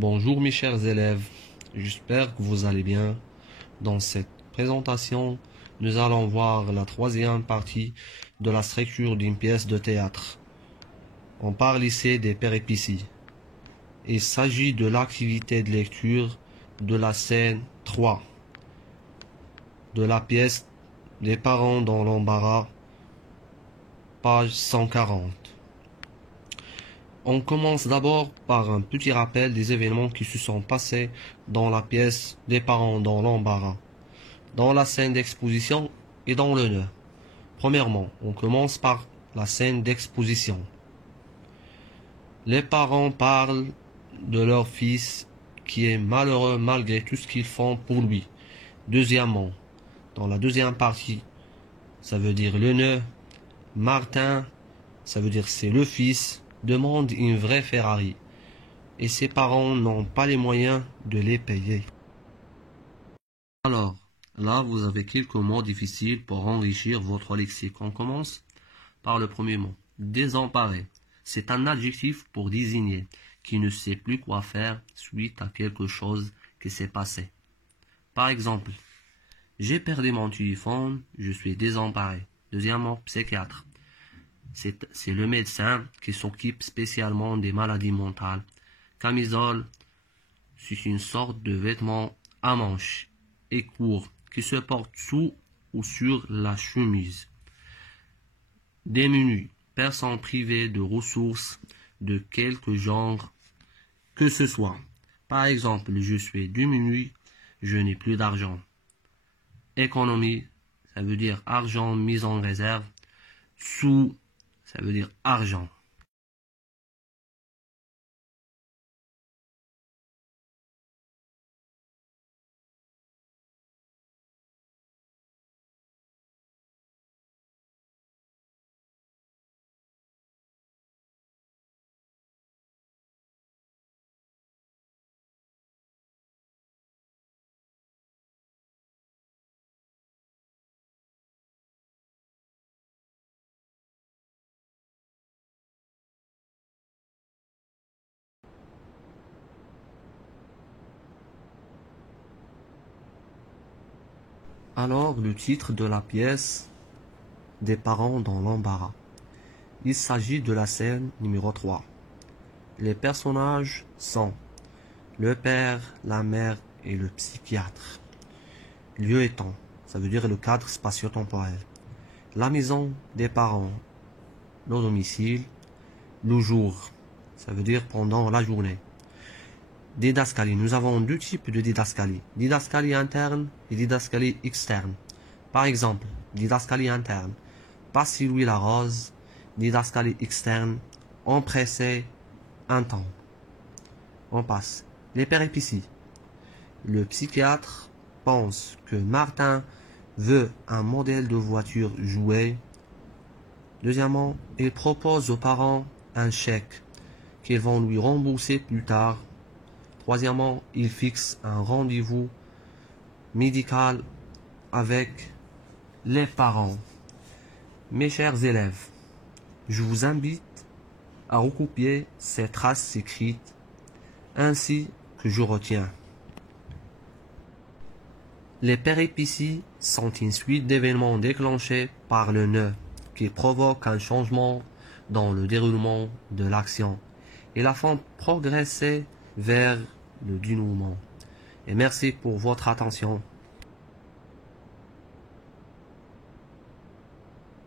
Bonjour mes chers élèves, j'espère que vous allez bien. Dans cette présentation, nous allons voir la troisième partie de la structure d'une pièce de théâtre. On parle ici des péripéties. Il s'agit de l'activité de lecture de la scène 3 de la pièce Les parents dans l'embarras, page 140. On commence d'abord par un petit rappel des événements qui se sont passés dans la pièce des parents dans l'embarras, dans la scène d'exposition et dans le nœud. Premièrement, on commence par la scène d'exposition. Les parents parlent de leur fils qui est malheureux malgré tout ce qu'ils font pour lui. Deuxièmement, dans la deuxième partie, ça veut dire le nœud, Martin, ça veut dire c'est le fils, demande une vraie Ferrari et ses parents n'ont pas les moyens de les payer. Alors, là vous avez quelques mots difficiles pour enrichir votre lexique. On commence par le premier mot, désemparé. C'est un adjectif pour désigner qui ne sait plus quoi faire suite à quelque chose qui s'est passé. Par exemple, j'ai perdu mon téléphone, je suis désemparé. Deuxièmement, psychiatre. C'est le médecin qui s'occupe spécialement des maladies mentales. Camisole, c'est une sorte de vêtement à manches et court qui se porte sous ou sur la chemise. Démuni, personne privée de ressources de quelque genre que ce soit. Par exemple, je suis démuni, je n'ai plus d'argent. Économie, ça veut dire argent mis en réserve. Sous, ça veut dire argent. Alors, le titre de la pièce des parents dans l'embarras. Il s'agit de la scène numéro 3. Les personnages sont le père, la mère et le psychiatre. Lieu et temps, ça veut dire le cadre spatio-temporel. La maison des parents, le domicile, le jour, ça veut dire pendant la journée. Didascalie, nous avons deux types de didascalie. Didascalie interne et didascalie externe. Par exemple, didascalie interne, passe Louis la rose, didascalie externe, empressé, un temps. On passe. Les péripéties. Le psychiatre pense que Martin veut un modèle de voiture jouet. Deuxièmement, il propose aux parents un chèque qu'ils vont lui rembourser plus tard. Troisièmement, il fixe un rendez-vous médical avec les parents. Mes chers élèves, je vous invite à recopier ces traces écrites ainsi que je retiens. Les péripéties sont une suite d'événements déclenchés par le nœud qui provoquent un changement dans le déroulement de l'action et la font progresser vers le dénouement. Et merci pour votre attention.